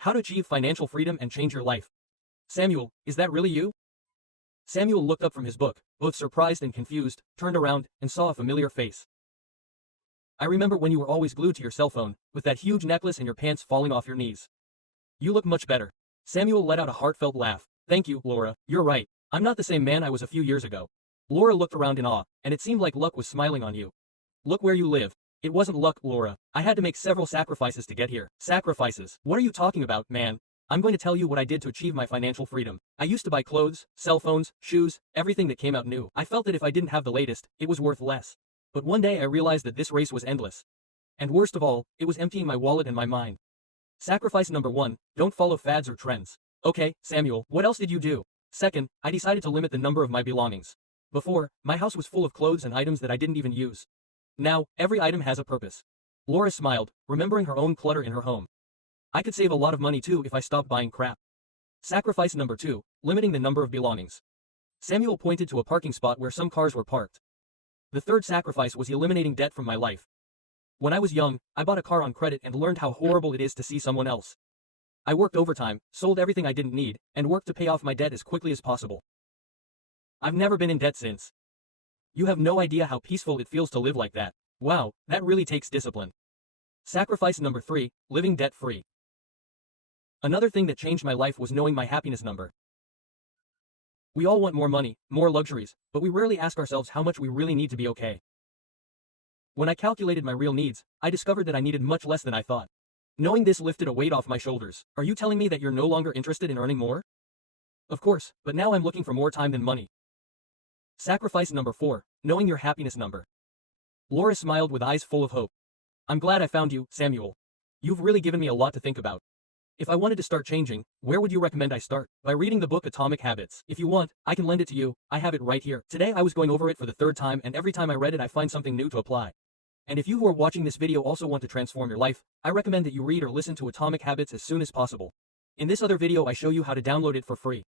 How to achieve financial freedom and change your life. Samuel, is that really you? Samuel looked up from his book, both surprised and confused, turned around, and saw a familiar face. I remember when you were always glued to your cell phone, with that huge necklace and your pants falling off your knees. You look much better. Samuel let out a heartfelt laugh. Thank you, Laura, you're right. I'm not the same man I was a few years ago. Laura looked around in awe, and it seemed like luck was smiling on you. Look where you live. It wasn't luck, Laura. I had to make several sacrifices to get here. Sacrifices? What are you talking about, man? I'm going to tell you what I did to achieve my financial freedom. I used to buy clothes, cell phones, shoes, everything that came out new. I felt that if I didn't have the latest, it was worth less. But one day I realized that this race was endless. And worst of all, it was emptying my wallet and my mind. Sacrifice number 1, don't follow fads or trends. Okay, Samuel, what else did you do? Second, I decided to limit the number of my belongings. Before, my house was full of clothes and items that I didn't even use. Now, every item has a purpose. Laura smiled, remembering her own clutter in her home. I could save a lot of money too if I stopped buying crap. Sacrifice number 2, limiting the number of belongings. Samuel pointed to a parking spot where some cars were parked. The third sacrifice was eliminating debt from my life. When I was young, I bought a car on credit and learned how horrible it is to see someone else. I worked overtime, sold everything I didn't need, and worked to pay off my debt as quickly as possible. I've never been in debt since. You have no idea how peaceful it feels to live like that. Wow, that really takes discipline. Sacrifice number 3, living debt-free. Another thing that changed my life was knowing my happiness number. We all want more money, more luxuries, but we rarely ask ourselves how much we really need to be okay. When I calculated my real needs, I discovered that I needed much less than I thought. Knowing this lifted a weight off my shoulders. Are you telling me that you're no longer interested in earning more? Of course, but now I'm looking for more time than money. Sacrifice number 4, knowing your happiness number. Laura smiled with eyes full of hope. I'm glad I found you, Samuel. You've really given me a lot to think about. If I wanted to start changing, where would you recommend I start? By reading the book Atomic Habits. If you want, I can lend it to you. I have it right here. Today I was going over it for the 3rd time, and every time I read it I find something new to apply. And if you who are watching this video also want to transform your life, I recommend that you read or listen to Atomic Habits as soon as possible. In this other video I show you how to download it for free.